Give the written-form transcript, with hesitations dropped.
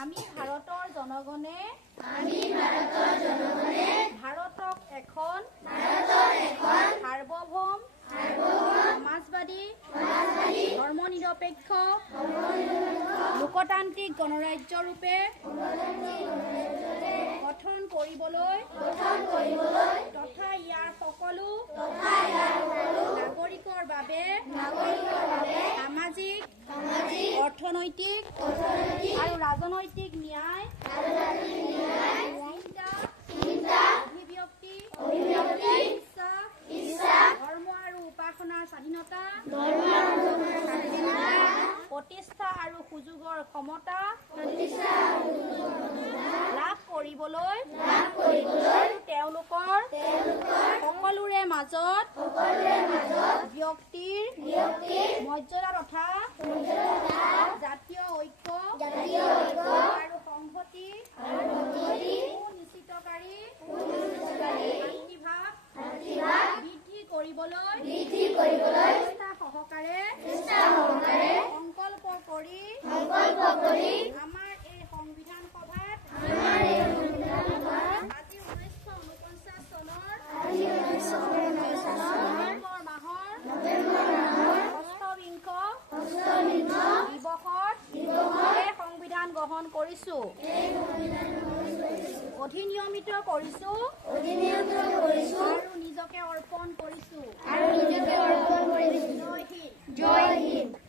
আমি ভাৰতৰ জনগণে ভাৰতক এখন সাৰ্বভৌম সমাজবাদী ধৰ্মনিৰপেক্ষ লোকতান্ত্ৰিক গণৰাজ্য ৰূপে গঠন কৰিবলৈ তথা ইয়াৰ সকলো নাগৰিকৰ বাবে সামাজিক অৰ্থনৈতিক আৰু ৰাজনৈতিক ন্যায় অভিব্যক্তি ইচ্ছা ধৰ্ম আৰু উপাসনাৰ স্বাধীনতা প্ৰতিষ্ঠা আৰু সুযোগৰ ক্ষমতা লাভ কৰিবলৈ তেওঁলোকৰ সকলোৰে মাজত ব্যক্তিৰ মৰ্যাদা তথা জাতীয় ঐক্য আৰু সংহতি সুনিশ্চিতকাৰী শান্তিভাৱ বৃদ্ধি কৰিবলৈ চেষ্টা সহকাৰে সংকল্প কৰি আমাৰ এই সংবিধান সভাত আজি 1949 চনৰ নৱেম্বৰ মাহৰ 8 দিৱসত এই সংবিধান গ্ৰহণ কৰিছো অধিনিয়মিত কৰিছো আৰু নিজকে অৰ্পণ কৰিছো জয় হিন্দ।